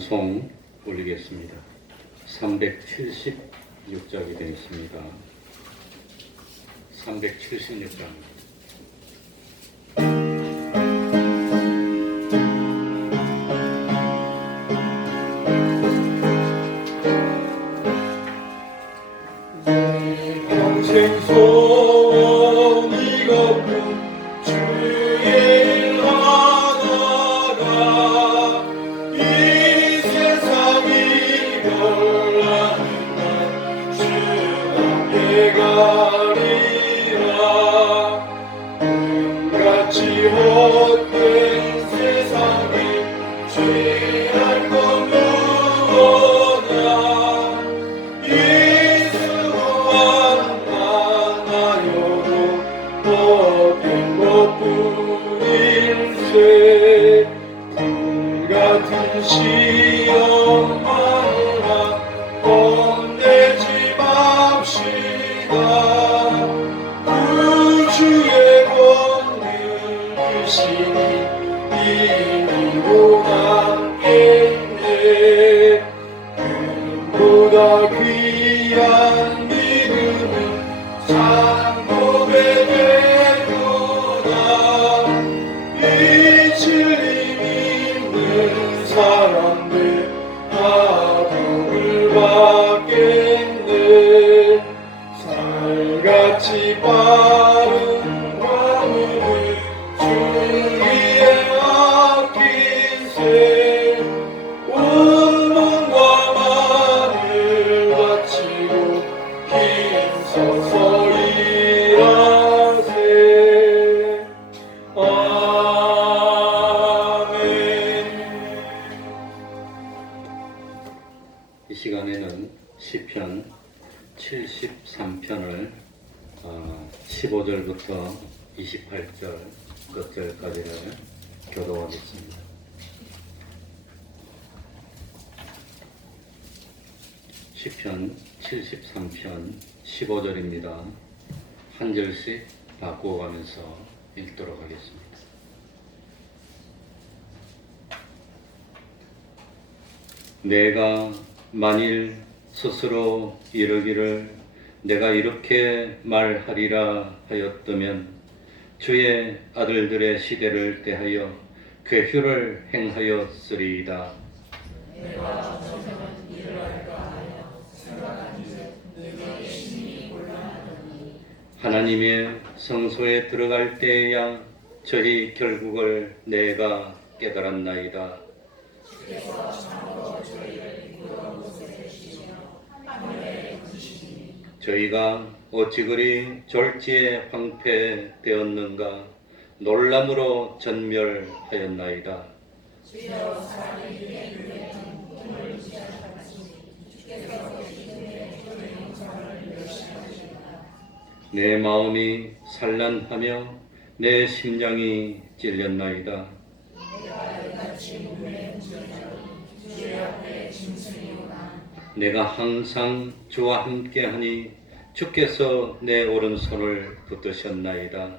찬송 올리겠습니다. 376장이 되겠습니다. 376장. 평생 소원 이것뿐 주의 일 하다가 이 세상이 변하는 날 주 앞에 가리라. 은같이 헛된 세상에 죄할 것 무엇이냐. 불같은 시험 마누라 혼내지 맙시다. 구주의 권능 크시니 이기고 남겠네. 금보다 귀한 믿음은 상급의 사람들 다 복을 받겠네. 살같이 빠른 관음을 주 위에 아낀 새 온 몸과 마음을 바치고 힘써서 일하세. 이 시간에는 시편 73편을 15절부터 28절 몇 절까지를 교독하겠습니다. 시편 73편 15절입니다. 한 절씩 바꾸어가면서 읽도록 하겠습니다. 내가 만일 스스로 이르기를 내가 이렇게 말하리라 하였다면 주의 아들들의 시대를 대하여 괴휴를 행하였으리이다. 내가 저생은 이르랄까 하여 생각한즉 내게 심히 곤란하더니 하나님의 성소에 들어갈 때에야 저희 결국을 내가 깨달았나이다. 주께서 참으로 저희를 이끌어 곳에 계시며 하늘에 계시니 저희가 어찌 그리 졸지에 황폐되었는가 놀람으로 전멸하였나이다. 주여 사람이 이의 눈에 꿈을 지시하시니 주께서 이들의 그 영광을 멸시하시리라. 내 마음이 산란하며 내 심장이 찔렸나이다. 내가 이같이 몸에 무너져니 주의 앞에 짐승이 오나 내가 항상 주와 함께하니 주께서 내 오른손을 붙드셨나이다.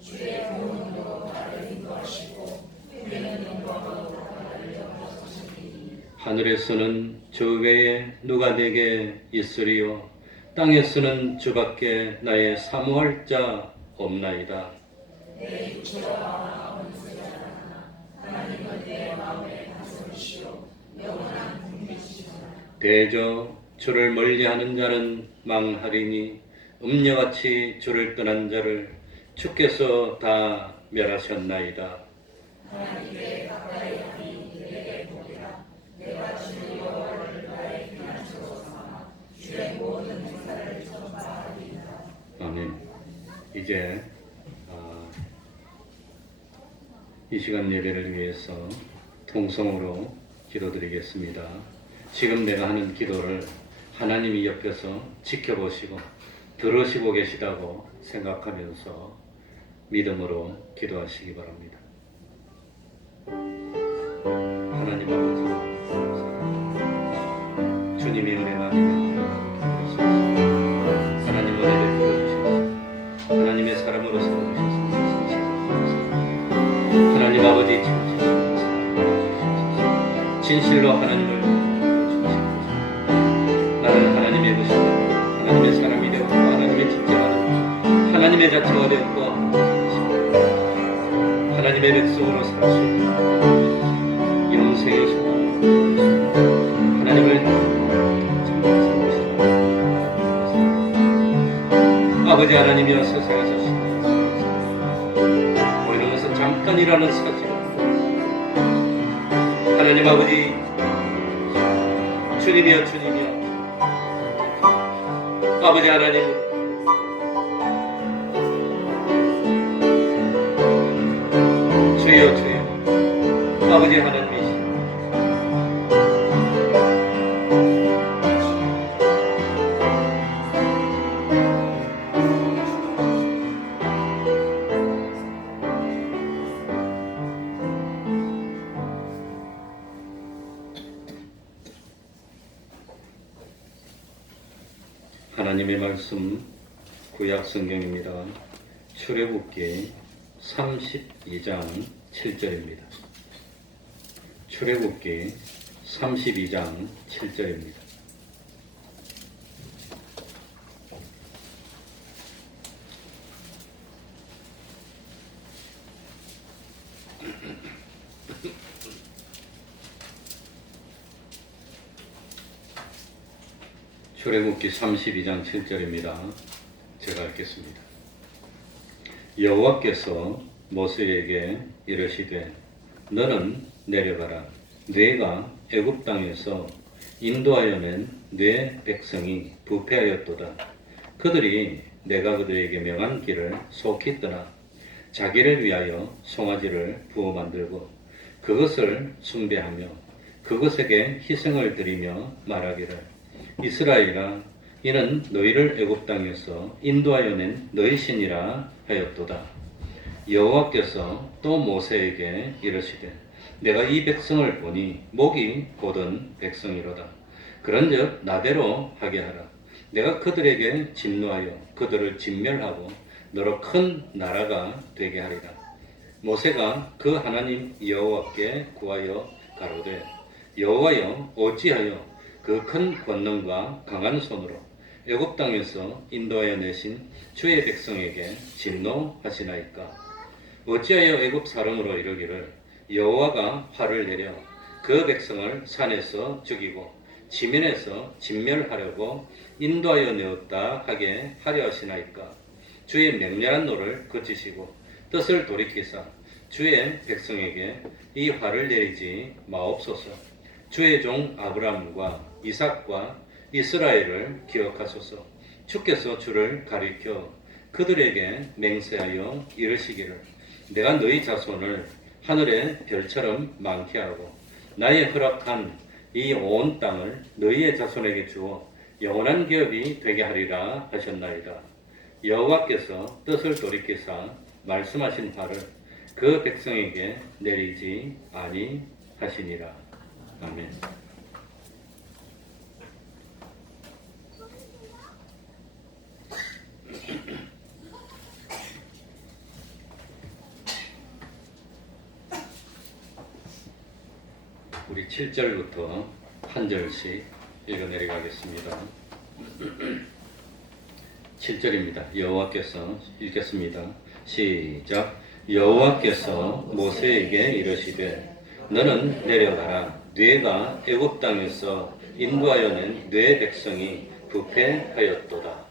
주의 보응도 나를 인도하시고 후에는 영광으로 나를 덮으시니 하늘에서는 주 외에 누가 내게 있으리요 땅에서는 주밖에 나의 사모할 자 없나이다. 내 육체와 원수자나 하나님은 내 마음의 다스리시오 영원한 분이시구나. 대저 주를 멀리하는 자는 망하리니 음녀같이 주를 떠난 자를 주께서 다 멸하셨나이다. 하나님께 가까이 하니 내게 보리라. 내가 주 여호와를 나의 피난처로 삼아 주의 모든 행사를 전파하리이다. 아멘. 이제 이 시간 예배를 위해서 통성으로 기도드리겠습니다. 지금 내가 하는 기도를 하나님이 옆에서 지켜보시고 들으시고 계시다고 생각하면서 믿음으로 기도하시기 바랍니다. 하나님 아버지, 주님의 은혜가 하나님 은혜를 부어주셔서 하나님의 사람으로 세워주셔서 하나님 아버지 진실로 하나님을 중심으로 나는 하나님의 것이다. 하나님의 사람이 되었고 하나님의 직자가 하나님의 자체가 되었고 하나님의 백성으로 살 수 있는 영생의 소망 하나님을 정말 것이다. 아버지 하나님이여 세상에서 보이는 것은 잠깐이라는 사실 하나님 아버지 주님이여 주님이여 아버지 하나님 주여 주여 아버지 하나님이시여 하나님의 말씀 구약 성경입니다. 출애굽기 32장 7절입니다. 출애굽기 32장 7절입니다. 출애굽기 32장 7절입니다. 제가 읽겠습니다. 여호와께서 모세에게 이르시되 너는 내려가라. 네가 애굽 땅에서 인도하여 낸 네 백성이 부패하였도다. 그들이 내가 그들에게 명한 길을 속히 떠나 자기를 위하여 송아지를 부어 만들고 그것을 숭배하며 그것에게 희생을 드리며 말하기를 이스라엘아 이는 너희를 애굽 땅에서 인도하여 낸 너희 신이라 하였도다. 여호와께서 또 모세에게 이르시되 내가 이 백성을 보니 목이 곧은 백성이로다. 그런즉 나대로 하게 하라. 내가 그들에게 진노하여 그들을 진멸하고 너로 큰 나라가 되게 하리라. 모세가 그 하나님 여호와께 구하여 가로되 여호와여 어찌하여 그 큰 권능과 강한 손으로 애굽 땅에서 인도하여 내신 주의 백성에게 진노하시나이까. 어찌하여 애굽 사람으로 이르기를 여호와가 화를 내려 그 백성을 산에서 죽이고 지면에서 진멸하려고 인도하여 내었다 하게 하려 하시나이까. 주의 맹렬한 노를 그치시고 뜻을 돌이키사 주의 백성에게 이 화를 내리지 마옵소서. 주의 종 아브라함과 이삭과 이스라엘을 기억하소서. 주께서 주를 가리켜 그들에게 맹세하여 이르시기를 내가 너희 자손을 하늘의 별처럼 많게 하고 나의 허락한 이 온 땅을 너희의 자손에게 주어 영원한 기업이 되게 하리라 하셨나이다. 여호와께서 뜻을 돌이키사 말씀하신 바를 그 백성에게 내리지 아니하시니라. 아멘. 우리 7절부터 한 절씩 읽어내려가겠습니다. 7절입니다. 여호와께서 읽겠습니다. 시작. 여호와께서 모세에게 이르시되 너는 내려가라. 네가 애굽 땅에서 인도하여 낸 네 백성이 부패하였도다.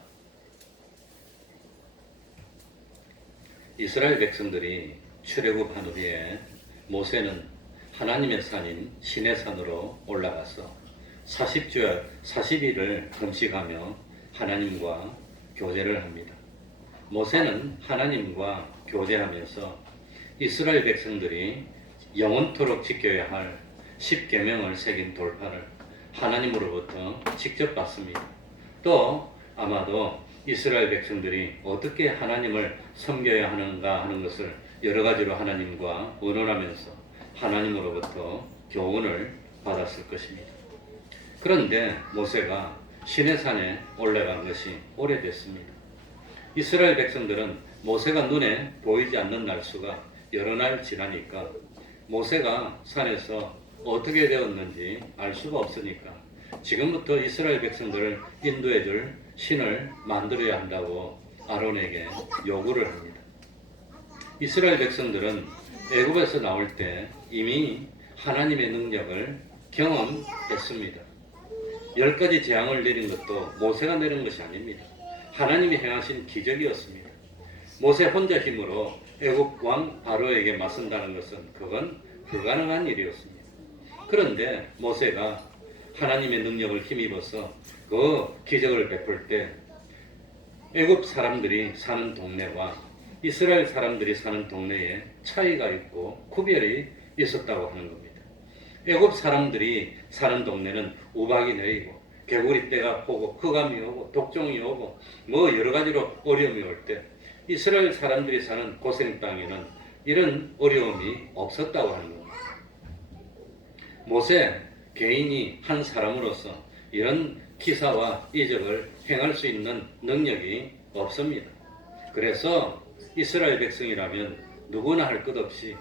이스라엘 백성들이 출애굽한 후에 모세는 하나님의 산인 시내산으로 올라가서 40일을 금식하며 하나님과 교제를 합니다. 모세는 하나님과 교제하면서 이스라엘 백성들이 영원토록 지켜야 할 10계명을 새긴 돌판을 하나님으로부터 직접 받습니다. 또 아마도 이스라엘 백성들이 어떻게 하나님을 섬겨야 하는가 하는 것을 여러 가지로 하나님과 의논하면서 하나님으로부터 교훈을 받았을 것입니다. 그런데 모세가 시내산에 올라간 것이 오래됐습니다. 이스라엘 백성들은 모세가 눈에 보이지 않는 날수가 여러 날 지나니까 모세가 산에서 어떻게 되었는지 알 수가 없으니까 지금부터 이스라엘 백성들을 인도해 줄 신을 만들어야 한다고 아론에게 요구를 합니다. 이스라엘 백성들은 애굽에서 나올 때 이미 하나님의 능력을 경험했습니다. 10가지 재앙을 내린 것도 모세가 내린 것이 아닙니다. 하나님이 행하신 기적이었습니다. 모세 혼자 힘으로 애굽 왕 바로에게 맞선다는 것은 그건 불가능한 일이었습니다. 그런데 모세가 하나님의 능력을 힘입어서 그 기적을 베풀 때 애굽 사람들이 사는 동네와 이스라엘 사람들이 사는 동네에 차이가 있고 구별이 있었다고 하는 겁니다. 애굽 사람들이 사는 동네는 우박이 내리고 개구리 떼가 오고 흑암이 오고 독종이 오고 뭐 여러 가지로 어려움이 올 때 이스라엘 사람들이 사는 고생 땅에는 이런 어려움이 없었다고 하는 겁니다. 모세 개인이 한 사람으로서 이런 기사와 이적을 행할 수 있는 능력이 없습니다. 그래서 이스라엘 백성이라면 누구나 할 것 없이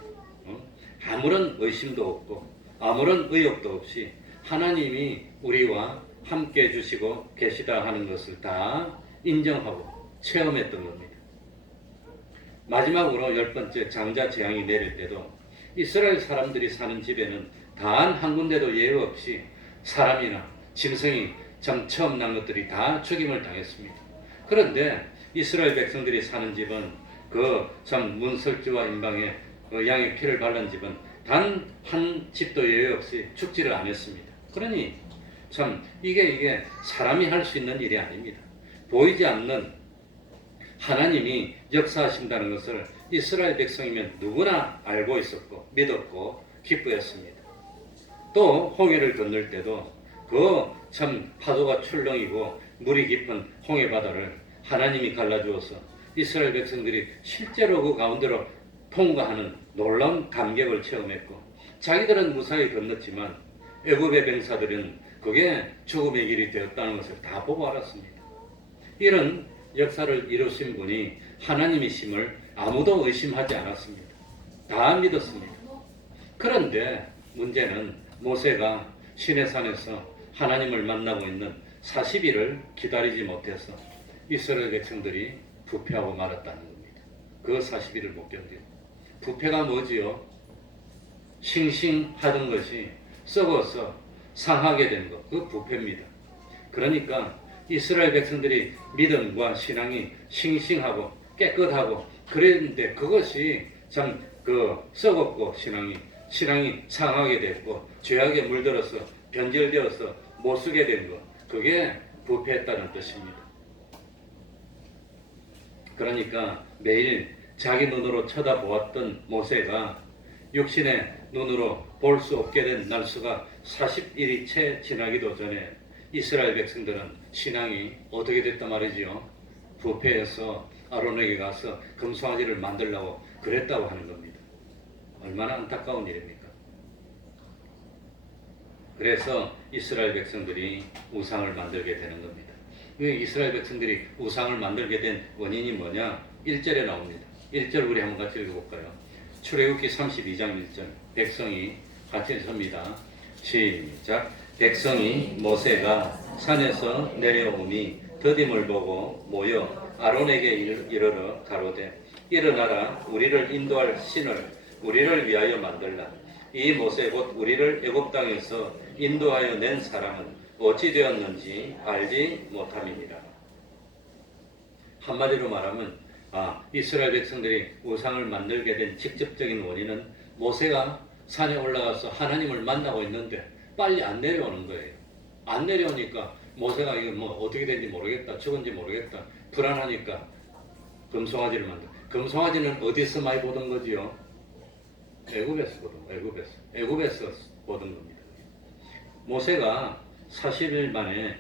아무런 의심도 없고 아무런 의욕도 없이 하나님이 우리와 함께 해주시고 계시다 하는 것을 다 인정하고 체험했던 겁니다. 마지막으로 10번째 장자 재앙이 내릴 때도 이스라엘 사람들이 사는 집에는 단 한 군데도 예외 없이 사람이나 짐승이 참 처음 난 것들이 다 죽임을 당했습니다. 그런데 이스라엘 백성들이 사는 집은 그 참 문설주와 임방에 그 양의 피를 바른 집은 단 한 집도 예외 없이 죽지를 않았습니다. 그러니 참 이게 사람이 할 수 있는 일이 아닙니다. 보이지 않는 하나님이 역사하신다는 것을 이스라엘 백성이면 누구나 알고 있었고 믿었고 기뻐했습니다. 또 홍해를 건널 때도 그 참 파도가 출렁이고 물이 깊은 홍해 바다를 하나님이 갈라주어서 이스라엘 백성들이 실제로 그 가운데로 통과하는 놀라운 감격을 체험했고 자기들은 무사히 건넜지만 애굽의 병사들은 그게 죽음의 길이 되었다는 것을 다 보고 알았습니다. 이런 역사를 이루신 분이 하나님이심을 아무도 의심하지 않았습니다. 다 믿었습니다. 그런데 문제는 모세가 시내산에서 하나님을 만나고 있는 40일을 기다리지 못해서 이스라엘 백성들이 부패하고 말았다는 겁니다. 그 40일을 못 견디고. 부패가 뭐지요? 싱싱하던 것이 썩어서 상하게 된 것, 그 부패입니다. 그러니까 이스라엘 백성들이 믿음과 신앙이 싱싱하고 깨끗하고 그랬는데 그것이 참 썩었고 신앙이 상하게 됐고 죄악에 물들어서 변질되어서 못 쓰게 된 것, 그게 부패했다는 뜻입니다. 그러니까 매일 자기 눈으로 쳐다보았던 모세가 육신의 눈으로 볼 수 없게 된 날수가 40일이 채 지나기도 전에 이스라엘 백성들은 신앙이 어떻게 됐단 말이지요? 부패해서 아론에게 가서 금송아지를 만들려고 그랬다고 하는 겁니다. 얼마나 안타까운 일입니까? 그래서 이스라엘 백성들이 우상을 만들게 되는 겁니다. 이스라엘 백성들이 우상을 만들게 된 원인이 뭐냐? 1절에 나옵니다. 1절 우리 한번 같이 읽어볼까요? 출애굽기 32장 1절 백성이 같이 섭니다. 시작. 백성이 모세가 산에서 내려오니 더딤을 보고 모여 아론에게 이르러 가로되 일어나라 우리를 인도할 신을 우리를 위하여 만들라. 이 모세 곧 우리를 애굽 땅에서 인도하여 낸 사람은 어찌 되었는지 알지 못함이니라. 한마디로 말하면 이스라엘 백성들이 우상을 만들게 된 직접적인 원인은 모세가 산에 올라가서 하나님을 만나고 있는데 빨리 안 내려오는 거예요. 안 내려오니까 모세가 이거 뭐 어떻게 된지 모르겠다, 죽은지 모르겠다, 불안하니까 금송아지를 만들. 금송아지는 어디서 많이 보던 거지요? 애굽에서 보던 겁니다. 모세가 40일 만에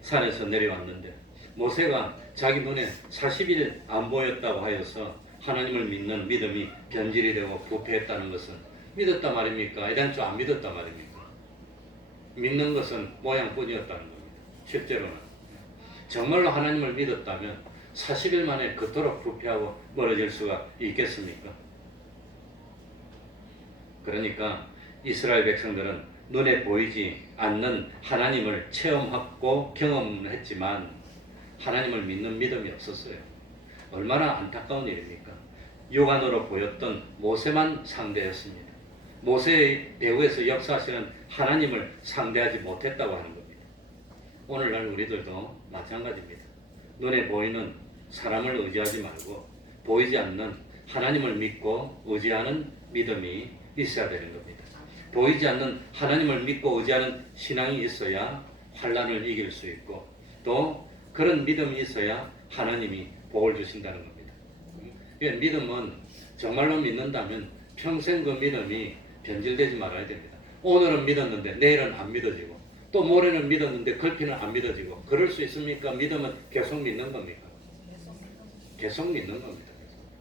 산에서 내려왔는데 모세가 자기 눈에 40일 안 보였다고 하여서 하나님을 믿는 믿음이 변질이 되고 부패했다는 것은 믿었단 말입니까? 이단주 안 믿었단 말입니까? 믿는 것은 모양뿐이었다는 겁니다. 실제로는 정말로 하나님을 믿었다면 40일 만에 그토록 부패하고 멀어질 수가 있겠습니까? 그러니까 이스라엘 백성들은 눈에 보이지 않는 하나님을 체험하고 경험했지만 하나님을 믿는 믿음이 없었어요. 얼마나 안타까운 일입니까? 육안으로 보였던 모세만 상대했습니다. 모세의 배후에서 역사하시는 하나님을 상대하지 못했다고 하는 겁니다. 오늘날 우리들도 마찬가지입니다. 눈에 보이는 사람을 의지하지 말고 보이지 않는 하나님을 믿고 의지하는 믿음이 있어야 되는 겁니다. 보이지 않는 하나님을 믿고 의지하는 신앙이 있어야 환난을 이길 수 있고 또 그런 믿음이 있어야 하나님이 복을 주신다는 겁니다. 믿음은 정말로 믿는다면 평생 그 믿음이 변질되지 말아야 됩니다. 오늘은 믿었는데 내일은 안 믿어지고 또 모레는 믿었는데 걸피는 안 믿어지고 그럴 수 있습니까? 믿음은 계속 믿는 겁니까? 계속 믿는 겁니다.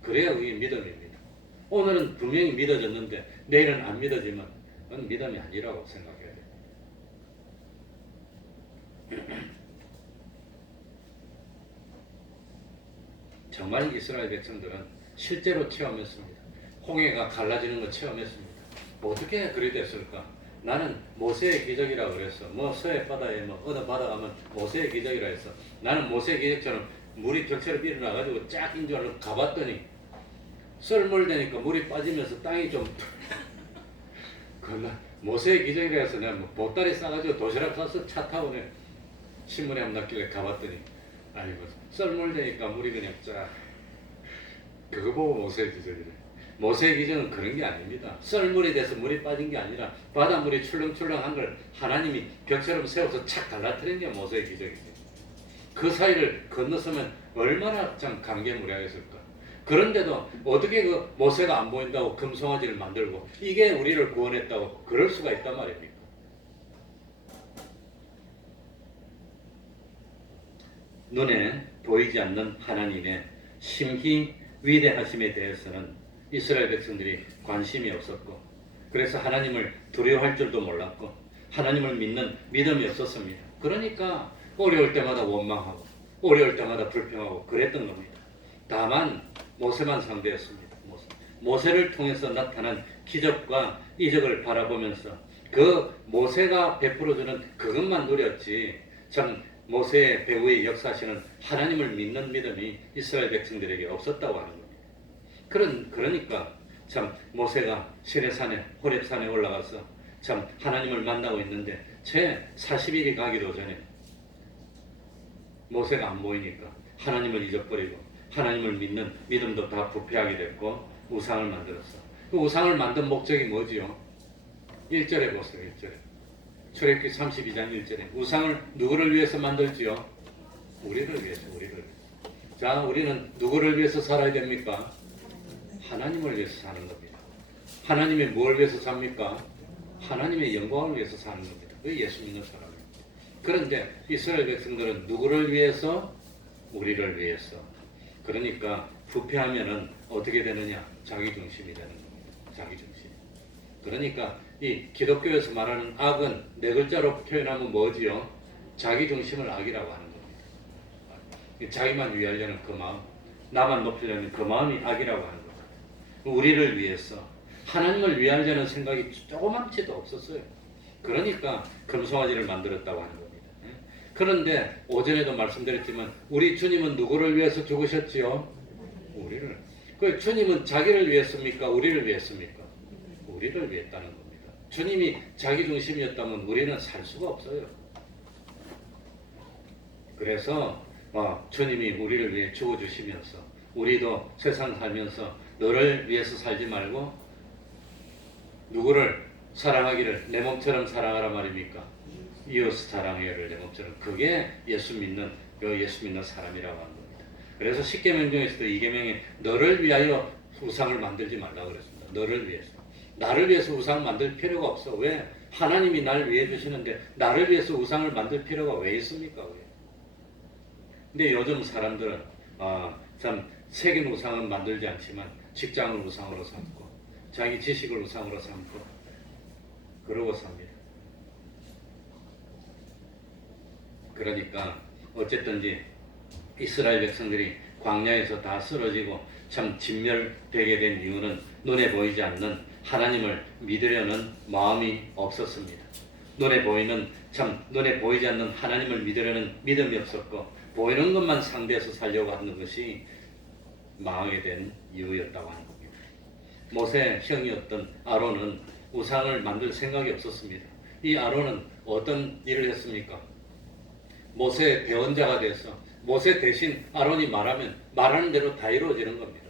그래야 그게 믿음입니다. 오늘은 분명히 믿어졌는데 내일은 안 믿어지면 그건 믿음이 아니라고 생각해야 됩니다. 정말 이스라엘 백성들은 실제로 체험했습니다. 홍해가 갈라지는 거 체험했습니다. 어떻게 그리 됐을까? 나는 모세의 기적이라고 그랬어. 뭐 서해 바다에 뭐 어느 바다 가면 모세의 기적이라 했어. 나는 모세의 기적처럼 물이 벽처럼 일어나가지고 쫙 인줄로 가봤더니 썰물되니까 물이 빠지면서 땅이 좀 모세의 기적이라 해서 내가 뭐 보따리 싸가지고 도시락 싸서 차 타고 내 신문에 한번 났길래 가봤더니 아이고 썰물되니까 물이 그냥 쫙 그거 보고 모세의 기적이래. 모세의 기적은 그런 게 아닙니다. 썰물이 돼서 물이 빠진 게 아니라 바닷물이 출렁출렁한 걸 하나님이 벽처럼 세워서 착 갈라뜨린 게 모세의 기적이죠. 그 사이를 건너서면 얼마나 참 감개무량했을까. 그런데도 어떻게 그 모세가 안 보인다고 금송아지를 만들고 이게 우리를 구원했다고 그럴 수가 있단 말입니까? 눈에 보이지 않는 하나님의 심히 위대하심에 대해서는 이스라엘 백성들이 관심이 없었고 그래서 하나님을 두려워할 줄도 몰랐고 하나님을 믿는 믿음이 없었습니다. 그러니까 어려울 때마다 원망하고 어려울 때마다 불평하고 그랬던 겁니다. 다만 모세만 상대했습니다. 모세를 통해서 나타난 기적과 이적을 바라보면서 그 모세가 베풀어주는 그것만 누렸지 참 모세의 배후에 역사하시는 하나님을 믿는 믿음이 이스라엘 백성들에게 없었다고 하는 겁니다. 그러니까 참 모세가 시내산에 호렙산에 올라가서 참 하나님을 만나고 있는데 채 40일이 가기도 전에 모세가 안 보이니까 하나님을 잊어버리고 하나님을 믿는 믿음도 다 부패하게 됐고 우상을 만들었어. 그 우상을 만든 목적이 뭐지요? 1절에 보세요. 1절에 출애굽기 32장 1절에 우상을 누구를 위해서 만들지요? 우리를 위해서. 자, 우리는 누구를 위해서 살아야 됩니까? 하나님을 위해서 사는 겁니다. 하나님이 뭘 위해서 삽니까? 하나님의 영광을 위해서 사는 겁니다. 그게 예수 믿는 사람입니다. 그런데 이스라엘 백성들은 누구를 위해서? 우리를 위해서. 그러니까 부패하면은 어떻게 되느냐? 자기중심이 되는 겁니다. 자기중심. 그러니까 이 기독교에서 말하는 악은 네 글자로 표현하면 뭐지요? 자기중심을 악이라고 하는 겁니다. 자기만 위하려는 그 마음, 나만 높이려는 그 마음이 악이라고 하는 겁니다. 우리를 위해서 하나님을 위하려는 생각이 조그맣지도 없었어요. 그러니까 금송아지를 만들었다고 하는 겁니다. 그런데 오전에도 말씀드렸지만 우리 주님은 누구를 위해서 죽으셨지요? 우리를. 그 주님은 자기를 위했습니까? 우리를 위했습니까? 우리를 위했다는 겁니다. 주님이 자기 중심이었다면 우리는 살 수가 없어요. 그래서 주님이 우리를 위해 죽어주시면서 우리도 세상 살면서 너를 위해서 살지 말고 누구를 사랑하기를 내 몸처럼 사랑하라 말입니까? 이웃 사랑해를 내 몸처럼. 그게 예수 믿는 사람이라고 하는 겁니다. 그래서 10계명 중에서도 2계명에 너를 위하여 우상을 만들지 말라고 그랬습니다. 너를 위해서. 나를 위해서 우상을 만들 필요가 없어. 왜? 하나님이 나를 위해 주시는데 나를 위해서 우상을 만들 필요가 왜 있습니까? 왜? 근데 요즘 사람들은 참 세계 우상은 만들지 않지만 직장을 우상으로 삼고 자기 지식을 우상으로 삼고 그러고 삽니다. 그러니까 어쨌든지 이스라엘 백성들이 광야에서 다 쓰러지고 참 진멸되게 된 이유는 눈에 보이지 않는 하나님을 믿으려는 마음이 없었습니다. 눈에 보이지 않는 하나님을 믿으려는 믿음이 없었고 보이는 것만 상대해서 살려고 하는 것이 망하게 된 이유였다고 하는 겁니다. 모세의 형이었던 아론은 우상을 만들 생각이 없었습니다. 이 아론은 어떤 일을 했습니까? 모세의 배원자가 돼서 모세 대신 아론이 말하면 말하는 대로 다 이루어지는 겁니다.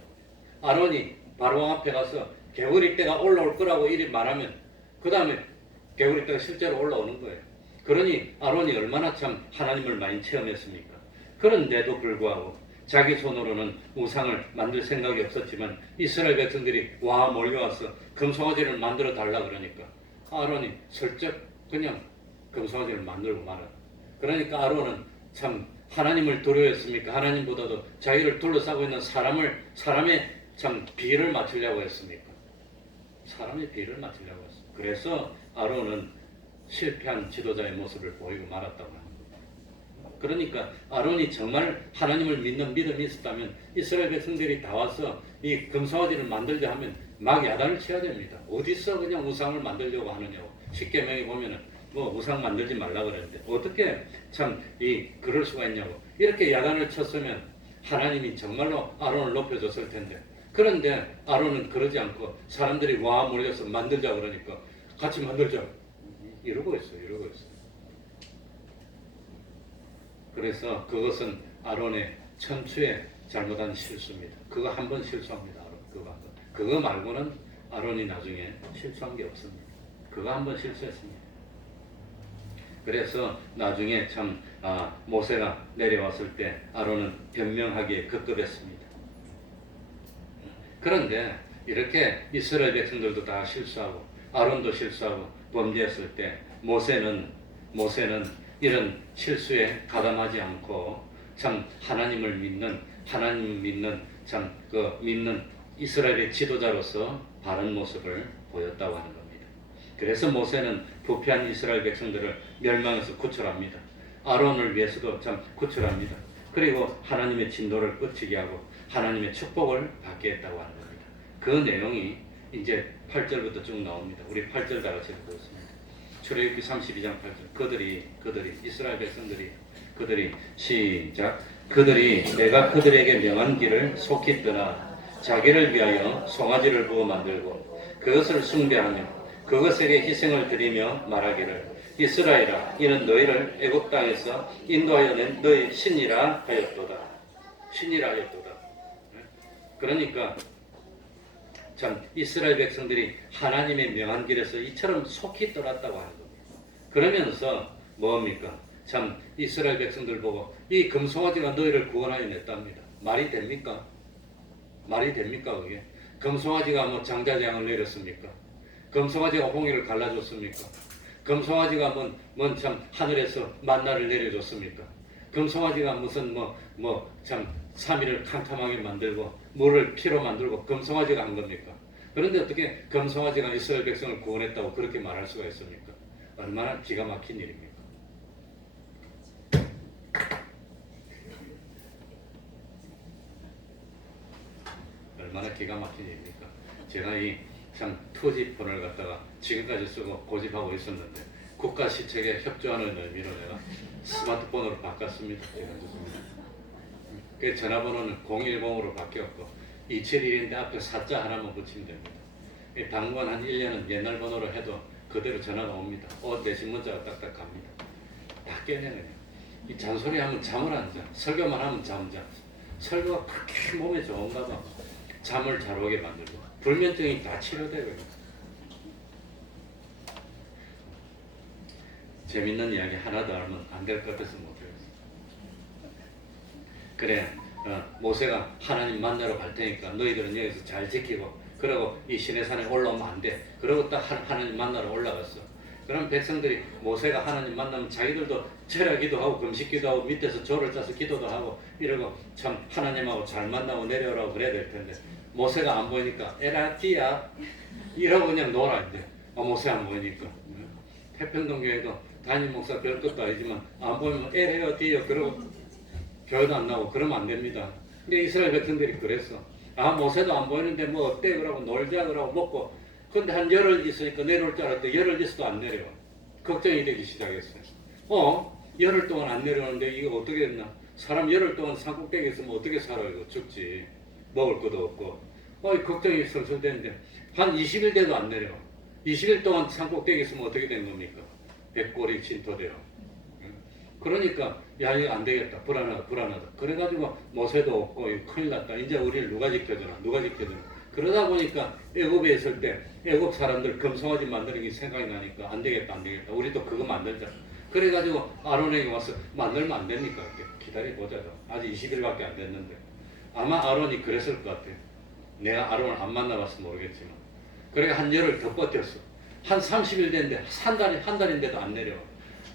아론이 바로왕 앞에 가서 개구리 떼가 올라올 거라고 이리 말하면 그 다음에 개구리 떼가 실제로 올라오는 거예요. 그러니 아론이 얼마나 참 하나님을 많이 체험했습니까? 그런데도 불구하고 자기 손으로는 우상을 만들 생각이 없었지만 이스라엘 백성들이 와 몰려와서 금송아지를 만들어 달라 그러니까 아론이 슬쩍 그냥 금송아지를 만들고 말아. 그러니까 아론은 참 하나님을 두려워했습니까? 하나님보다도 자기를 둘러싸고 있는 사람의 참 비를 맞추려고 했습니까? 사람의 비를 맞추려고 했습니다. 그래서 아론은 실패한 지도자의 모습을 보이고 말았다고 합니다. 그러니까 아론이 정말 하나님을 믿는 믿음이 있었다면 이스라엘 백성들이 다 와서 이 금송아지를 만들자 하면 막 야단을 쳐야 됩니다. 어디서 그냥 우상을 만들려고 하느냐고. 십계명에 보면은 뭐 우상 만들지 말라 그랬는데 어떻게 참 그럴 수가 있냐고. 이렇게 야단을 쳤으면 하나님이 정말로 아론을 높여줬을 텐데. 그런데 아론은 그러지 않고 사람들이 와 몰려서 만들자 그러니까 같이 만들자 이러고 있어요. 그래서 그것은 아론의 천추의 잘못한 실수입니다. 그거 한 번 실수합니다. 아론 그거 말고는 아론이 나중에 실수한 게 없습니다. 그거 한 번 실수했습니다. 그래서 나중에 참 모세가 내려왔을 때 아론은 변명하기에 급급했습니다. 그런데 이렇게 이스라엘 백성들도 다 실수하고 아론도 실수하고 범죄했을 때 모세는 이런 실수에 가담하지 않고 참 하나님을 믿는 참 믿는 이스라엘의 지도자로서 바른 모습을 보였다고 하는 겁니다. 그래서 모세는 부패한 이스라엘 백성들을 멸망해서 구출합니다. 아론을 위해서도 참 구출합니다. 그리고 하나님의 진노를 끝이게 하고 하나님의 축복을 받게 했다고 하는 겁니다. 그 내용이 이제 8절부터 쭉 나옵니다. 우리 8절 다 같이 읽겠습니다. 출애굽기 32장 8절. 그들이 이스라엘 백성들이 시작. 그들이 내가 그들에게 명한 길을 속히 떠나 자기를 위하여 송아지를 부어 만들고 그것을 숭배하며 그것에게 희생을 드리며 말하기를 이스라엘아 이는 너희를 애굽 땅에서 인도하여 낸 너희 신이라 하였도다. 그러니까 참 이스라엘 백성들이 하나님의 명한 길에서 이처럼 속히 떠났다고 하는 겁니다. 그러면서 뭡니까? 참 이스라엘 백성들 보고 이 금송아지가 너희를 구원하여 냈답니다. 말이 됩니까? 그게? 금송아지가 뭐 장자장을 내렸습니까? 금송아지가 홍해를 갈라줬습니까? 금송아지가 참 하늘에서 만나를 내려줬습니까? 금송아지가 무슨 참 3일을 캄캄하게 만들고 물을 피로 만들고 금송아지가 한 겁니까? 그런데 어떻게 금송아지가 이스라엘 백성을 구원했다고 그렇게 말할 수가 있습니까? 얼마나 기가 막힌 일입니까? 얼마나 기가 막힌 일입니까? 제가 이 참 투지폰을 갖다가 지금까지 쓰고 고집하고 있었는데 국가 시책에 협조하는 의미로 내가 스마트폰으로 바꿨습니다. 그 전화번호는 010으로 바뀌었고 271인데 앞에 4자 하나만 붙이면 됩니다. 당분 한 1년은 옛날 번호로 해도 그대로 전화가 옵니다. 대신 문자가 딱딱 갑니다. 다 깨내네요. 이 잔소리하면 잠을 안 자. 설교만 하면 잠 자. 설교가 그렇게 몸에 좋은가 봐. 잠을 잘 오게 만들고 불면증이 다 치료돼요. 재밌는 이야기 하나 더 하면 안 될 것 같아서 못하겠어요. 그래 모세가 하나님 만나러 갈 테니까 너희들은 여기서 잘 지키고 그러고 이 시내산에 올라오면 안 돼. 그러고 딱 하나님 만나러 올라갔어. 그럼 백성들이 모세가 하나님 만나면 자기들도 절하기도 하고 금식기도 하고 밑에서 조를 짜서 기도도 하고 이러고 참 하나님하고 잘 만나고 내려오라고 그래야 될 텐데 모세가 안 보이니까 에라티야 이러고 그냥 놀아 이제. 모세 안 보이니까. 태평동교회도 담임 목사 별것도 아니지만 안 보이면 에레요 디요 그러고 교회도 안 나오고 그러면 안 됩니다. 근데 이스라엘 백성들이 그랬어. 모세도 안 보이는데 뭐 어때 그러고 놀자 그러고 먹고 근데 한 열흘 있으니까 내려올 줄 알았더니 열흘 있어도 안 내려와. 걱정이 되기 시작했어요. 열흘 동안 안 내려오는데 이거 어떻게 했나? 사람 열흘 동안 산꼭대기에 있으면 어떻게 살아요? 이거 죽지. 먹을 것도 없고. 걱정이 설설되는데 한 20일 돼도 안 내려와. 20일 동안 산꼭대기에 있으면 어떻게 된 겁니까? 백골이 진토돼요. 그러니까 야 이거 안 되겠다. 불안하다. 그래가지고 모세도 없고 큰일 났다. 이제 우리를 누가 지켜주나? 그러다 보니까 애굽에 있을 때 애굽 사람들 금송아지 만드는 게 생각이 나니까 안 되겠다. 우리도 그거 만들자. 그래가지고 아론에게 와서 만들면 안 됩니까? 기다려보자. 아직 20일밖에 안 됐는데. 아마 아론이 그랬을 것 같아요. 내가 아론을 안 만나봐서 모르겠지만. 그러니까 한 열흘 더 버텼어. 한 30일 됐는데 한 달인데도 안 내려와.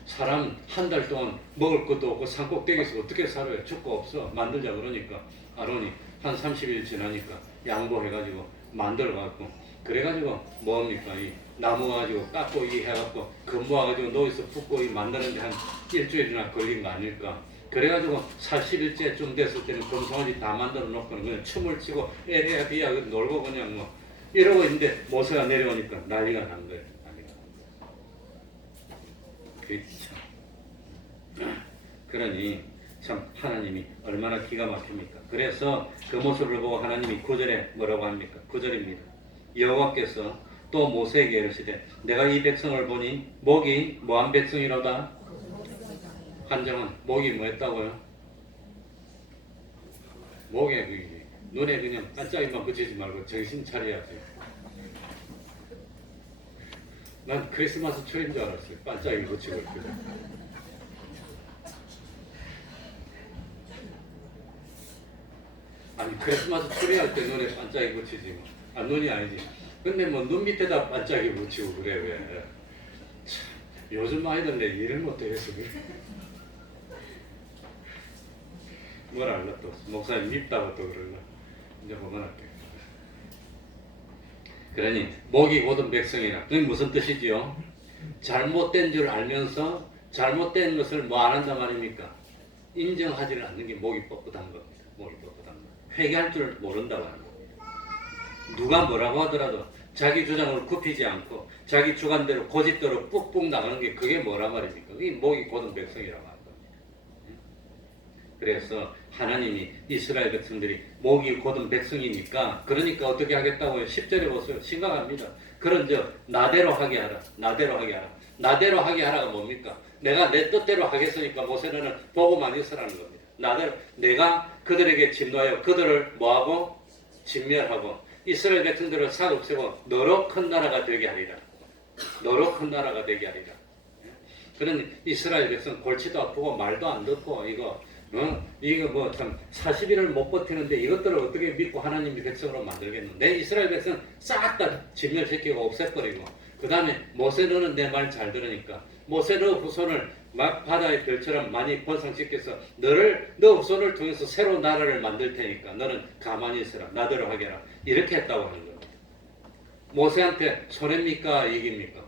사람 한 달 동안 먹을 것도 없고 산꼭대기에서 어떻게 살아요? 죽고 없어. 만들자 그러니까 아론이 한 30일 지나니까 양보해가지고 만들어갖고 그래가지고 뭡니까? 이 나무 가지고 깎고 이 해갖고 금모아가지고 놓여서 붓고 이 만드는데 한 일주일이나 걸린 거 아닐까? 그래가지고 40일째쯤 됐을 때는 금송아지 다 만들어 놓고는 그냥 춤을 추고 에레야 비야 놀고 그냥 뭐 이러고 있는데 모세가 내려오니까 난리가 난 거예요. 그렇죠. 그러니 참 하나님이 얼마나 기가 막힙니까? 그래서 그 모습을 보고 하나님이 9절에 뭐라고 합니까? 9절입니다. 여호와께서 또 모세에게 이르시되 내가 이 백성을 보니 목이 뭐한 백성이로다? 한정은 목이 뭐였다고요? 목에 눈에 그냥 반짝이만 붙이지 말고 정신 차려야지. 난 크리스마스 트리인 줄 알았어요. 반짝이 붙이고 있거든. 아니 크리스마스 트리 할 때 눈에 반짝이 붙이지 뭐. 눈이 아니지. 근데 뭐 눈 밑에다 반짝이 붙이고 그래 왜. 참, 요즘 아이들 내 일을 못하겠어. 뭐라 할라 또. 목사님 밉다고 또 그러나. 이제 그만할게. 그러니 목이 곧은 백성이라. 그게 무슨 뜻이지요? 잘못된 줄 알면서 잘못된 것을 뭐 안 한단 말입니까? 인정하지를 않는 게 목이 뻣뻣한 겁니다. 회개할 줄 모른다고 하는 겁니다. 누가 뭐라고 하더라도 자기 주장을 굽히지 않고 자기 주관대로 고집대로 뿍뿍 나가는 게 그게 뭐란 말입니까? 그게 목이 곧은 백성이라고 하는 겁니다. 그래서 하나님이 이스라엘 백성들이 목이 곧은 백성이니까 그러니까 어떻게 하겠다고요? 10절에 보세요. 심각합니다. 그런즉 나대로 하게 하라. 나대로 하게 하라가 뭡니까? 내가 내 뜻대로 하겠으니까 모세는 보고만 있으라는 겁니다. 나대로 내가 그들에게 진노하여 그들을 뭐하고? 진멸하고 이스라엘 백성들을 싹 없애고 너로 큰 나라가 되게 하리라. 그런 이스라엘 백성 골치도 아프고 말도 안 듣고 이거 뭐 참 40일을 못 버티는데 이것들을 어떻게 믿고 하나님이 백성으로 만들겠는데 이스라엘 백성 싹 다 진멸시키고 없애버리고 그 다음에 모세 너는 내 말 잘 들으니까 모세 너 후손을 막 바다의 별처럼 많이 번성시켜서 너 후손을 통해서 새로운 나라를 만들 테니까 너는 가만히 있으라. 나대로 하게 하라. 이렇게 했다고 하는 겁니다. 모세한테 손해입니까? 이깁니까?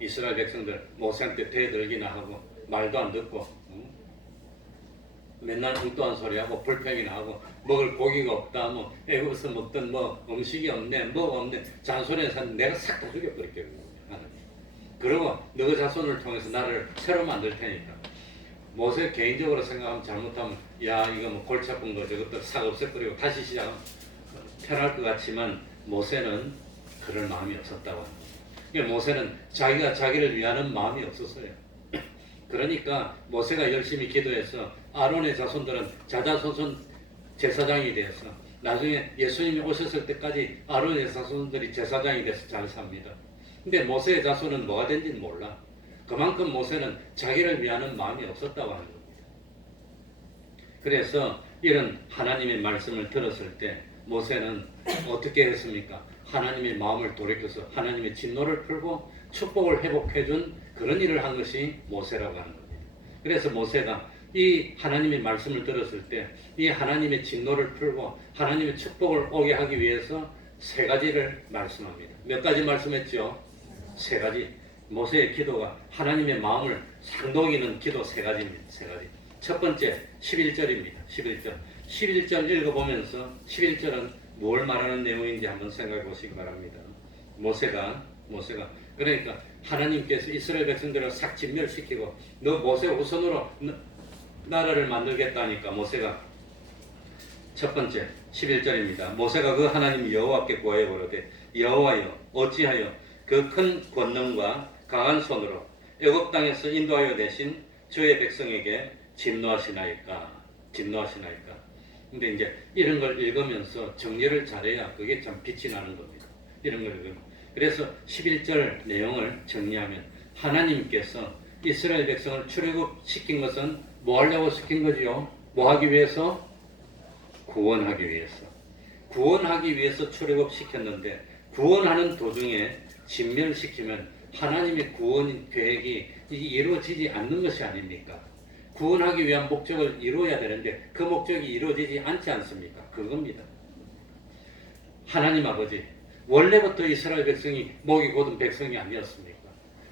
이스라엘 백성들 모세한테 대들기나 하고 말도 안 듣고 맨날 엉뚱한 소리하고 불평이나 하고 먹을 고기가 없다 뭐 애굽에서 먹던 뭐 음식이 없네 뭐가 없네 잔소리해서 내가 싹 다 죽여버릴게요. 그리고 너 자손을 통해서 나를 새로 만들 테니까 모세 개인적으로 생각하면 잘못하면 야 이거 뭐 골치 아픈 거 저것들 싹 없애버리고 다시 시작하면 편할 것 같지만 모세는 그럴 마음이 없었다고 합니다. 그러니까 모세는 자기가 자기를 위하는 마음이 없었어요. 그러니까 모세가 열심히 기도해서 아론의 자손들은 자자손손 제사장이 되어서 나중에 예수님이 오셨을 때까지 아론의 자손들이 제사장이 돼서 잘 삽니다. 근데 모세의 자손은 뭐가 된지는 몰라. 그만큼 모세는 자기를 위하는 마음이 없었다고 하는 겁니다. 그래서 이런 하나님의 말씀을 들었을 때 모세는 어떻게 했습니까? 하나님의 마음을 돌이켜서 하나님의 진노를 풀고 축복을 회복해준 그런 일을 한 것이 모세라고 하는 겁니다. 그래서 모세가 이 하나님의 말씀을 들었을 때 이 하나님의 진노를 풀고 하나님의 축복을 오게 하기 위해서 세 가지를 말씀합니다. 몇 가지 말씀했죠? 세 가지. 모세의 기도가 하나님의 마음을 상동이는 기도 세 가지입니다. 세 가지. 첫 번째 11절입니다. 11절 읽어보면서 11절은 뭘 말하는 내용인지 한번 생각해 보시기 바랍니다. 모세가 그러니까 하나님께서 이스라엘 백성들을 싹 진멸시키고 너 모세 후손으로 나라를 만들겠다니까 모세가 첫 번째 11절입니다. 모세가 그 하나님 여호와께 구하여 보르되 여호와여 어찌하여 그 큰 권능과 강한 손으로 애굽 땅에서 인도하여 내신 주의 백성에게 진노하시나이까. 근데 이제 이런 걸 읽으면서 정리를 잘해야 그게 참 빛이 나는 겁니다. 이런 걸 읽으면. 그래서 11절 내용을 정리하면 하나님께서 이스라엘 백성을 출애굽시킨 것은 뭐 하려고 시킨 거지요? 뭐 하기 위해서? 구원하기 위해서. 구원하기 위해서 출애굽시켰는데 구원하는 도중에 진멸시키면 하나님의 구원 계획이 이루어지지 않는 것이 아닙니까? 구원하기 위한 목적을 이루어야 되는데 그 목적이 이루어지지 않지 않습니까? 그겁니다. 하나님 아버지, 원래부터 이스라엘 백성이 목이 곧은 백성이 아니었습니까?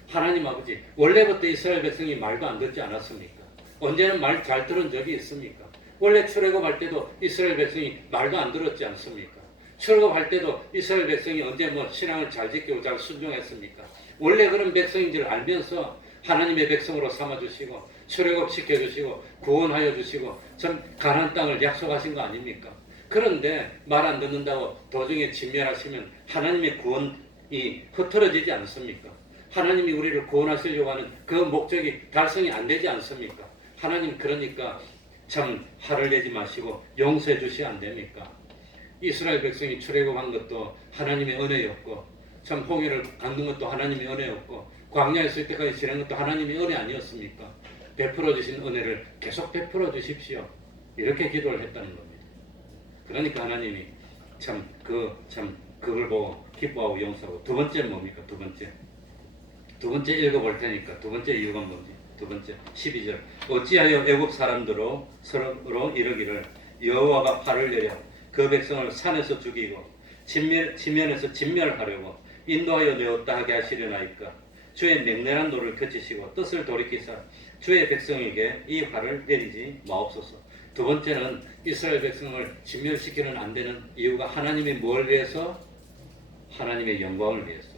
하나님 아버지, 원래부터 이스라엘 백성이 말도 안 듣지 않았습니까? 언제는 말 잘 들은 적이 있습니까? 원래 출애굽할 때도 이스라엘 백성이 말도 안 들었지 않습니까? 출애굽할 때도 이스라엘 백성이 언제 뭐 신앙을 잘 지키고 잘 순종했습니까? 원래 그런 백성인 줄 알면서 하나님의 백성으로 삼아주시고 출애굽시켜주시고 구원하여 주시고 참 가나안 땅을 약속하신 거 아닙니까? 그런데 말 안 듣는다고 도중에 진멸하시면 하나님의 구원이 흐트러지지 않습니까? 하나님이 우리를 구원하시려고 하는 그 목적이 달성이 안 되지 않습니까? 하나님 그러니까 참 화를 내지 마시고 용서해 주시면 안 됩니까? 이스라엘 백성이 출애굽한 것도 하나님의 은혜였고 참 홍해를 걷는 것도 하나님의 은혜였고 광야에 있을 때까지 지낸 것도 하나님의 은혜 아니었습니까? 베풀어 주신 은혜를 계속 베풀어 주십시오. 이렇게 기도를 했다는 겁니다. 그러니까 하나님이 그걸 보고 기뻐하고 용서하고. 두 번째 뭡니까? 두 번째 읽어볼 테니까 두 번째 이유가 뭔지. 두 번째 12절 어찌하여 애굽 사람들로 서로 이르기를 여호와가 화를 내려 그 백성을 산에서 죽이고 지면에서 진멸하려고 인도하여 내었다 하게 하시려나이까. 주의 맹렬한 노를 그치시고 뜻을 돌이키사 주의 백성에게 이 화를 내리지 마옵소서. 두 번째는 이스라엘 백성을 진멸시키는 안 되는 이유가 하나님이 뭘 위해서? 하나님의 영광을 위해서.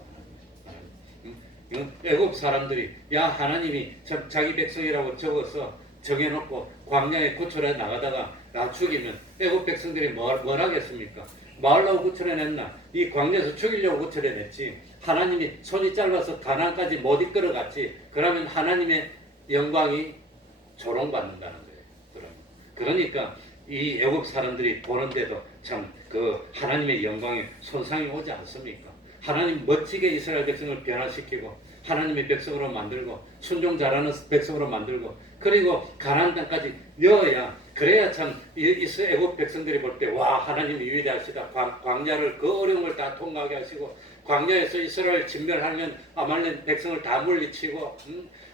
애굽 사람들이 야 하나님이 자기 백성이라고 적어서 정해놓고 광야에 구출해 나가다가 나 죽이면 애굽 백성들이 뭘 하겠습니까? 마을라고 구출해냈나? 이 광야에서 죽이려고 구출해냈지. 하나님이 손이 짧아서 가나안까지 못 이끌어갔지. 그러면 하나님의 영광이 조롱받는다는 거예요. 그러니까 이 애굽 사람들이 보는데도 참 그 하나님의 영광에 손상이 오지 않습니까? 하나님 멋지게 이스라엘 백성을 변화시키고 하나님의 백성으로 만들고 순종 잘하는 백성으로 만들고 그리고 가나안 땅까지 넣어야 그래야 참 애굽 백성들이 볼 때 와 하나님이 위대하시다. 광야를 그 어려움을 다 통과하게 하시고 광야에서 이스라엘 진멸하면 아말렉 백성을 다 물리치고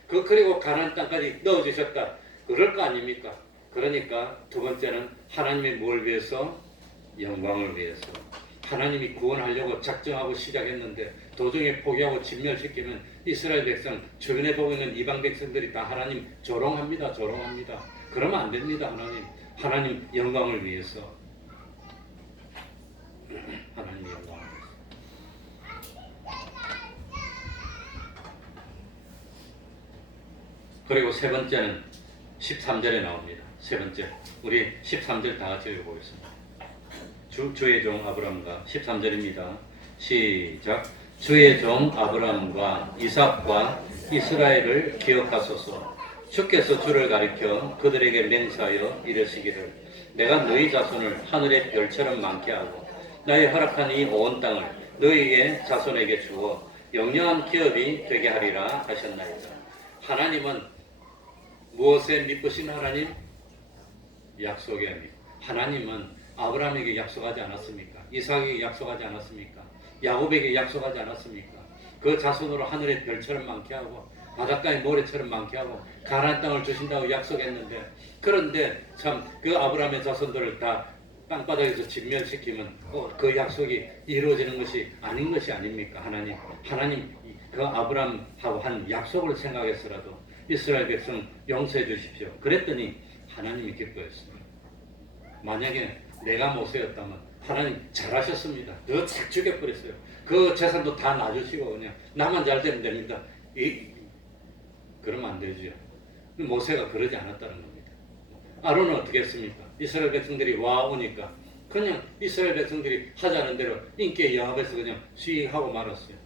그리고 가나안 땅까지 넣어주셨다. 그럴 거 아닙니까? 그러니까 두 번째는 하나님의 뭘 위해서? 영광을 위해서. 하나님이 구원하려고 작정하고 시작했는데 도중에 포기하고 진멸시키면 이스라엘 백성 주변에 보고 있는 이방 백성들이 다 하나님 조롱합니다. 그러면 안 됩니다. 하나님 영광을 위해서. 하나님 영광을 위해서. 그리고 세 번째는 13절에 나옵니다. 세 번째 우리 13절 다 같이 읽어보겠습니다. 주의 종 아브라함과 13절입니다. 시작. 주의 종 아브라함과 이삭과 이스라엘을 기억하소서. 주께서 주를 가리켜 그들에게 맹세하여 이르시기를 내가 너희 자손을 하늘의 별처럼 많게 하고 나의 허락한 이 온 땅을 너희의 자손에게 주어 영영한 기업이 되게 하리라 하셨나이다. 하나님은 무엇에 미쁘신 하나님? 약속의 하나님. 하나님은 아브라함에게 약속하지 않았습니까? 이삭에게 약속하지 않았습니까? 야곱에게 약속하지 않았습니까? 그 자손으로 하늘의 별처럼 많게 하고 바닷가의 모래처럼 많게 하고 가나안 땅을 주신다고 약속했는데 그런데 참 그 아브라함의 자손들을 다 땅바닥에서 진멸시키면 그 약속이 이루어지는 것이 아닌 것이 아닙니까? 하나님 그 아브라함하고 한 약속을 생각해서라도 이스라엘 백성 용서해 주십시오. 그랬더니 하나님이 기뻐했습니다. 만약에 내가 모세였다면 하나님 잘하셨습니다. 더 착 죽여버렸어요. 그 재산도 다 놔주시고 그냥 나만 잘 되면 됩니다. 그러면 안 되죠. 모세가 그러지 않았다는 겁니다. 아론은 어떻게 했습니까? 이스라엘 백성들이 와오니까 그냥 이스라엘 백성들이 하자는 대로 인기에 영합해서 그냥 수익하고 말았어요.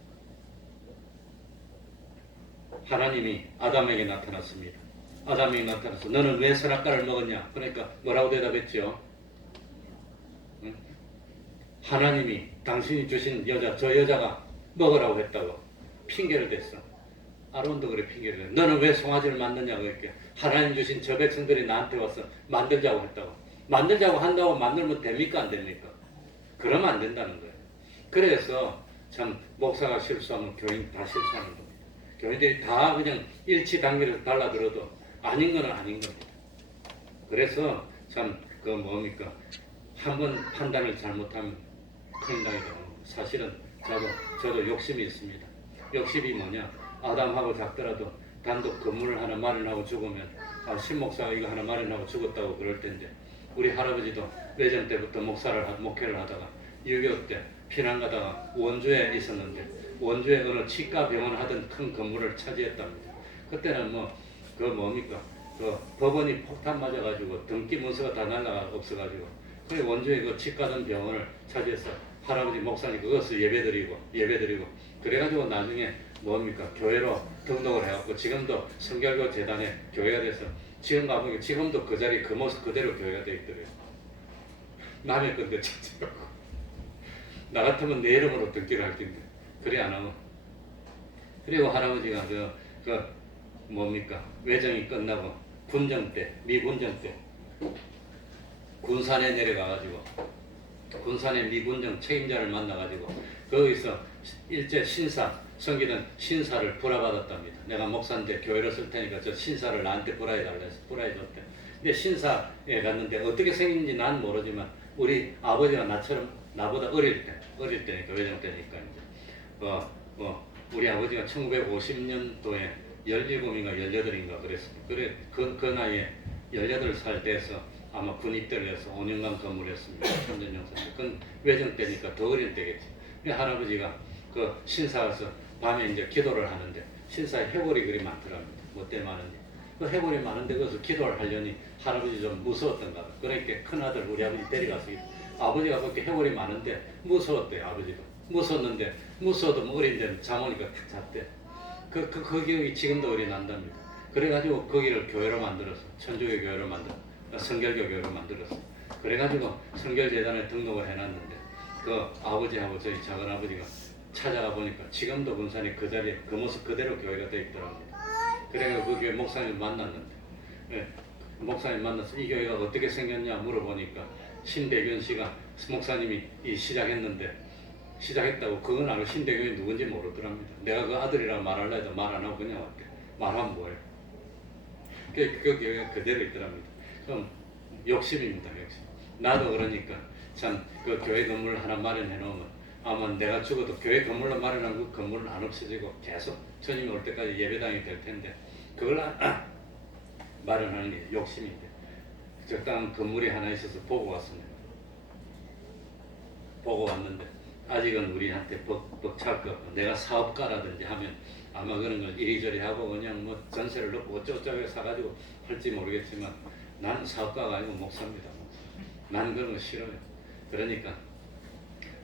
하나님이 아담에게 나타났습니다. 아담에게 나타나서 너는 왜 선악과를 먹었냐? 그러니까 뭐라고 대답했죠? 응? 하나님이 당신이 주신 여자, 저 여자가 먹으라고 했다고 핑계를 댔어. 아론도 그래 핑계를 댔어. 너는 왜 송아지를 만드냐고 이렇게 하나님 주신 저 백성들이 나한테 와서 만들자고 했다고. 만들자고 한다고 만들면 됩니까 안 됩니까? 그러면 안 된다는 거예요. 그래서 참 목사가 실수하면 교인 다 실수하는 겁니다. 교인들이 다 그냥 일치단계로 달라들어도 아닌 건 아닌 겁니다. 그래서 참 그 뭡니까 한번 판단을 잘못하면 큰일 나게 되는 겁니다. 사실은 저도 욕심이 있습니다. 욕심이 뭐냐? 아담하고 작더라도 단독 건물을 하나 마련하고 죽으면 신목사가 이거 하나 마련하고 죽었다고 그럴 텐데 우리 할아버지도 외전 때부터 목회를 하다가 6.25 때 피난 가다가 원주에 있었는데 원주에 어느 치과 병원 하던 큰 건물을 차지했답니다. 그때는 그 법원이 폭탄 맞아가지고 등기 문서가 다 날라가 없어가지고 그 원주에 그 치과던 병원을 차지해서 할아버지 목사님 그것을 예배드리고 그래가지고 나중에 교회로 등록을 해갖고 지금도 성결교 재단에 교회가 돼서 지금 가보니까 지금도 그 자리 그 모습 그대로 교회가 돼 있더래요. 남의 건데 찾으라고. 나 같으면 내 이름으로 등기를 할 텐데 그래 안 하고. 그리고 할아버지가 외정이 끝나고 미군정 때 군산에 내려가가지고 군산의 미군정 책임자를 만나가지고 거기서 일제 성기는 신사를 불화받았답니다. 내가 목사인데 교회를 쓸 테니까 저 신사를 나한테 불화해달라 해서 불화해줬대. 근데 신사에 갔는데 어떻게 생긴지 난 모르지만 우리 아버지가 나보다 어릴 때니까 외정 때니까 이제 우리 아버지가 1950년도에 17인가 18인가 그랬습니다. 그래 그 나이에 18살 돼서 아마 군 입대를 해서 5년간 근무를 했습니다. 3년 영사인데 그건 외정 때니까 더 어릴 때겠지. 할아버지가 그 신사 가서 밤에 이제 기도를 하는데 신사에 해골이 그리 많더랍니다. 뭐 때 많은지. 그 해골이 많은데 거기서 기도를 하려니 할아버지 좀 무서웠던가 봐. 그러니까 큰아들 우리 아버지 데려가서 아버지가 그렇게 해골이 많은데 무서웠대요. 아버지도. 무서웠는데 무서워도 어린 데는 잠 오니까 탁 잤대. 그 기억이 지금도 어리 난답니다. 그래가지고 거기를 교회로 만들었어. 천주교 교회로 성결교 교회로 만들었어. 그래가지고 성결재단에 등록을 해놨는데 그 아버지하고 저희 작은아버지가 찾아가 보니까 지금도 군산이 그 자리에 그 모습 그대로 교회가 되어 있더랍니다. 그래서 그 교회 목사님을 만났는데 목사님 만나서 이 교회가 어떻게 생겼냐 물어보니까 신대균 씨가 목사님이 시작했다고 그건 알고 신대균이 누군지 모르더랍니다. 내가 그 아들이라고 말하려 해도 말 안 하고 그냥 왔대. 말하면 뭐해. 그 교회가 그대로 있더랍니다. 좀 욕심입니다. 욕심. 나도 그러니까 참 그 교회 건물 하나 마련해 놓으면 아마 내가 죽어도 교회 건물로 마련한 그 건물은 안 없어지고 계속 주님이 올 때까지 예배당이 될 텐데 그걸 마련하는 게 욕심인데 적당한 건물이 하나 있어서 보고 왔습니다. 보고 왔는데 아직은 우리한테 벅찰 것 같고 내가 사업가라든지 하면 아마 그런 걸 이리저리 하고 그냥 뭐 전세를 넣고 어쩌고저쩌고 사가지고 할지 모르겠지만 나는 사업가가 아니고 목사입니다. 나는 그런 거 싫어요. 그러니까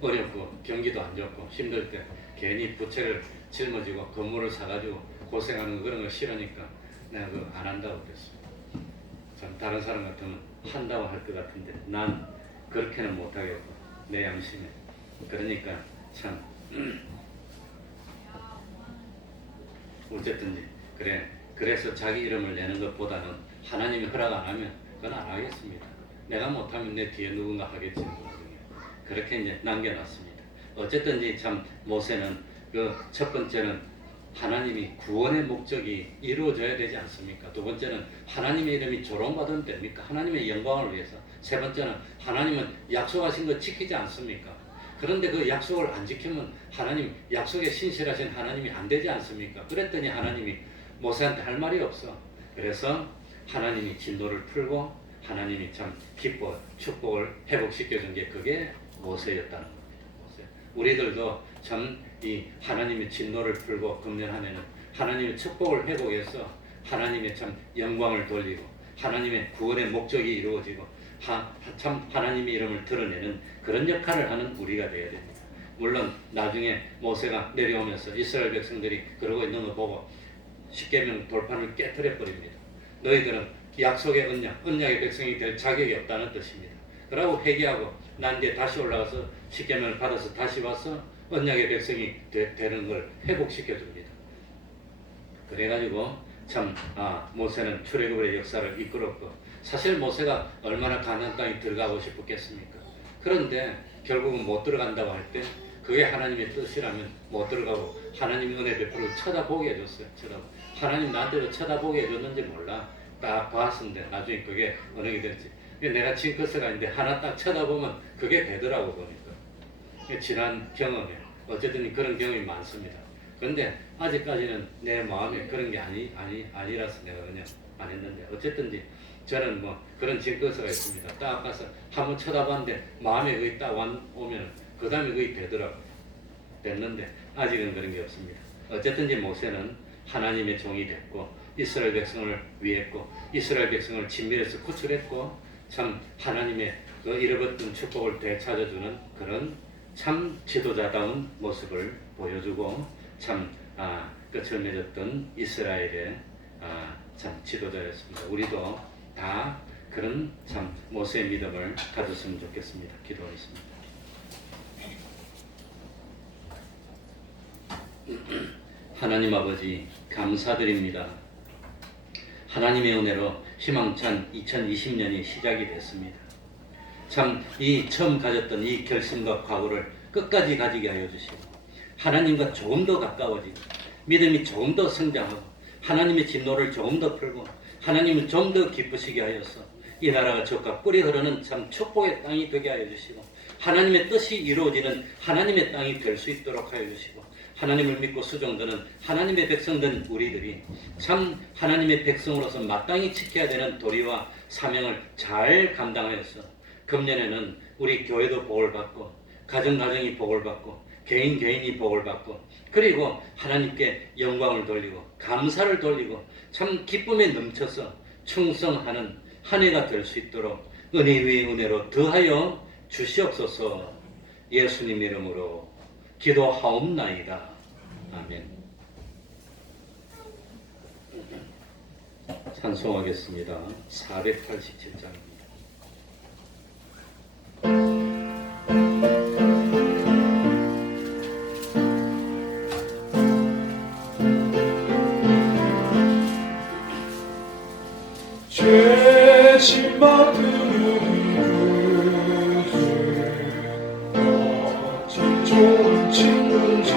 어렵고 경기도 안 좋고 힘들 때 괜히 부채를 짊어지고 건물을 사가지고 고생하는 거 그런 거 싫으니까 내가 그거 안 한다고 그랬어요. 참 다른 사람 같으면 한다고 할 것 같은데 난 그렇게는 못하겠고 내 양심에 그러니까 참 어쨌든지 그래서 자기 이름을 내는 것보다는 하나님이 허락 안 하면 그건 안 하겠습니다. 내가 못하면 내 뒤에 누군가 하겠지. 그렇게 이제 남겨놨습니다. 어쨌든지 참 모세는 그 첫 번째는 하나님이 구원의 목적이 이루어져야 되지 않습니까? 두 번째는 하나님의 이름이 조롱받으면 됩니까? 하나님의 영광을 위해서. 세 번째는 하나님은 약속하신 거 지키지 않습니까? 그런데 그 약속을 안 지키면 하나님 약속에 신실하신 하나님이 안 되지 않습니까? 그랬더니 하나님이 모세한테 할 말이 없어. 그래서 하나님이 진노를 풀고 하나님이 참 기뻐 축복을 회복시켜 준 게 그게 모세였다는 겁니다. 모세. 우리들도 참 이 하나님의 진노를 풀고 금년 한 해는 하나님의 축복을 회복해서 하나님의 참 영광을 돌리고 하나님의 구원의 목적이 이루어지고 참 하나님의 이름을 드러내는 그런 역할을 하는 우리가 되어야 됩니다. 물론 나중에 모세가 내려오면서 이스라엘 백성들이 그러고 있는 거 보고 십계명 돌판을 깨뜨려 버립니다. 너희들은 약속의 언약의 백성이 될 자격이 없다는 뜻입니다. 그러고 회개하고 난 뒤에 다시 올라가서 십계명을 받아서 다시 와서 언약의 백성이 되는 걸 회복시켜 줍니다. 그래가지고 참 모세는 출애굽의 역사를 이끌었고, 사실 모세가 얼마나 가나안 땅에 들어가고 싶었겠습니까? 그런데 결국은 못 들어간다고 할 때 그게 하나님의 뜻이라면 못 들어가고 하나님의 은혜 베풀을 쳐다보게 해줬어요. 하나님 나한테도 쳐다보게 해줬는지 몰라. 딱 봤는데 나중에 그게 어느 게 될지. 내가 징크스가 있는데 하나 딱 쳐다보면 그게 되더라고 보니까. 지난 경험에 어쨌든 그런 경험이 많습니다. 그런데 아직까지는 내 마음에 그런 게 아니라서 내가 그냥 안 했는데, 어쨌든지 저는 뭐 그런 징크스가 있습니다. 딱 가서 한번 쳐다봤는데 마음에 거의 딱 오면 그 다음에 거의 됐는데 아직은 그런 게 없습니다. 어쨌든지 모세는 하나님의 종이 됐고 이스라엘 백성을 위했고 이스라엘 백성을 진멸해서 구출했고 참 하나님의 그 잃어버린 축복을 되찾아주는 그런 참 지도자다운 모습을 보여주고 참 끝을 맺었던 이스라엘의 참 지도자였습니다. 우리도 다 그런 참 모세의 믿음을 가졌으면 좋겠습니다. 기도하겠습니다. 하나님 아버지 감사드립니다. 하나님의 은혜로 희망찬 2020년이 시작이 됐습니다. 참 이 처음 가졌던 이 결심과 각오를 끝까지 가지게 하여 주시고 하나님과 조금 더 가까워지고 믿음이 조금 더 성장하고 하나님의 진노를 조금 더 풀고 하나님을 좀 더 기쁘시게 하여서 이 나라가 적과 꿀이 흐르는 참 축복의 땅이 되게 하여 주시고 하나님의 뜻이 이루어지는 하나님의 땅이 될 수 있도록 하여 주시고 하나님을 믿고 수종드는 하나님의 백성된 우리들이 참 하나님의 백성으로서 마땅히 지켜야 되는 도리와 사명을 잘 감당하여서 금년에는 우리 교회도 복을 받고 가정이 복을 받고 개인이 복을 받고 그리고 하나님께 영광을 돌리고 감사를 돌리고 참 기쁨에 넘쳐서 충성하는 한 해가 될 수 있도록 은혜 위에 은혜로 더하여 주시옵소서. 예수님 이름으로 기도하옵나이다. 아멘. 찬송하겠습니다. 487장입니다. 죄짐 맡은 그들 어찌 좋은 친구인지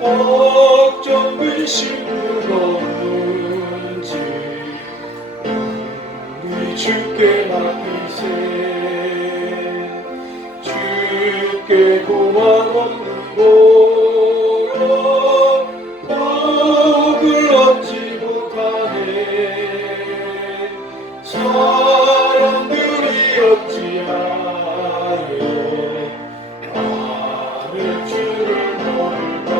걱정 근심은 없는지 우리 주께 맡기세. 주께 고만 없는 곳 복을 얻지 사람들이 어찌하여 나를 주를 모를까.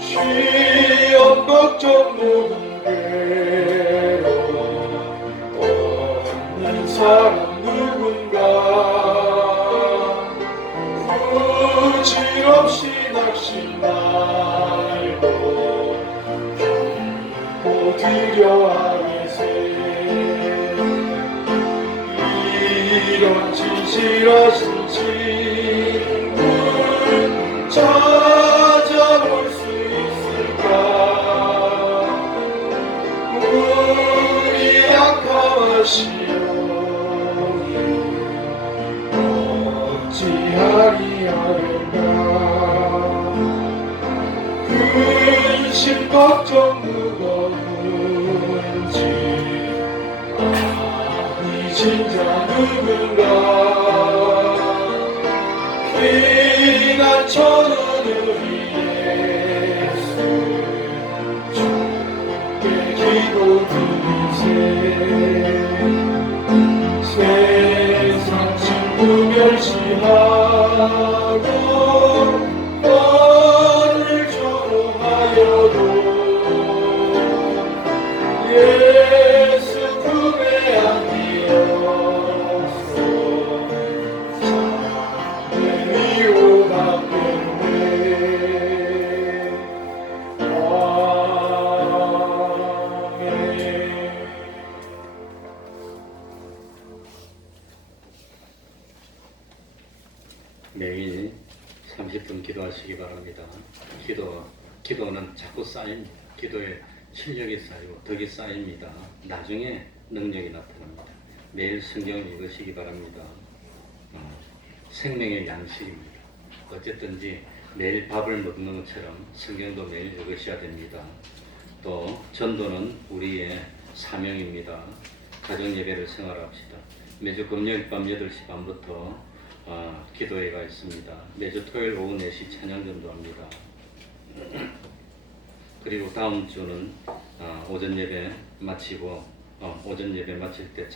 시험 걱정 모든 괴로움 없는 사람 누군가. 부질없이 낙심 말고 두려워하게세. 이런 진실하신 친구 찾아볼 수 있을까. 우리 약함하시오니 어찌하리하려나. 근심 걱정 무거운지 진짜 누군가. 피난처는 우리 예수 주께 기도드려. 세상 친구 멸시하고 너를 조롱하여도 예수 품에 안기어서 내 위로 받겠네. 매일 30분 기도하시기 바랍니다. 기도는 자꾸 쌓입니다. 기도에 실력이 쌓이고 덕이 쌓입니다. 나중에 능력이 나타납니다. 매일 성경을 읽으시기 바랍니다. 생명의 양식입니다. 어쨌든지 매일 밥을 먹는 것처럼 성경도 매일 읽으셔야 됩니다. 또 전도는 우리의 사명입니다. 가정 예배를 생활합시다. 매주 금요일 밤 8시 반부터 기도회가 있습니다. 매주 토요일 오후 4시 찬양 전도합니다. 그리고 다음 주는 오전 예배 마칠 때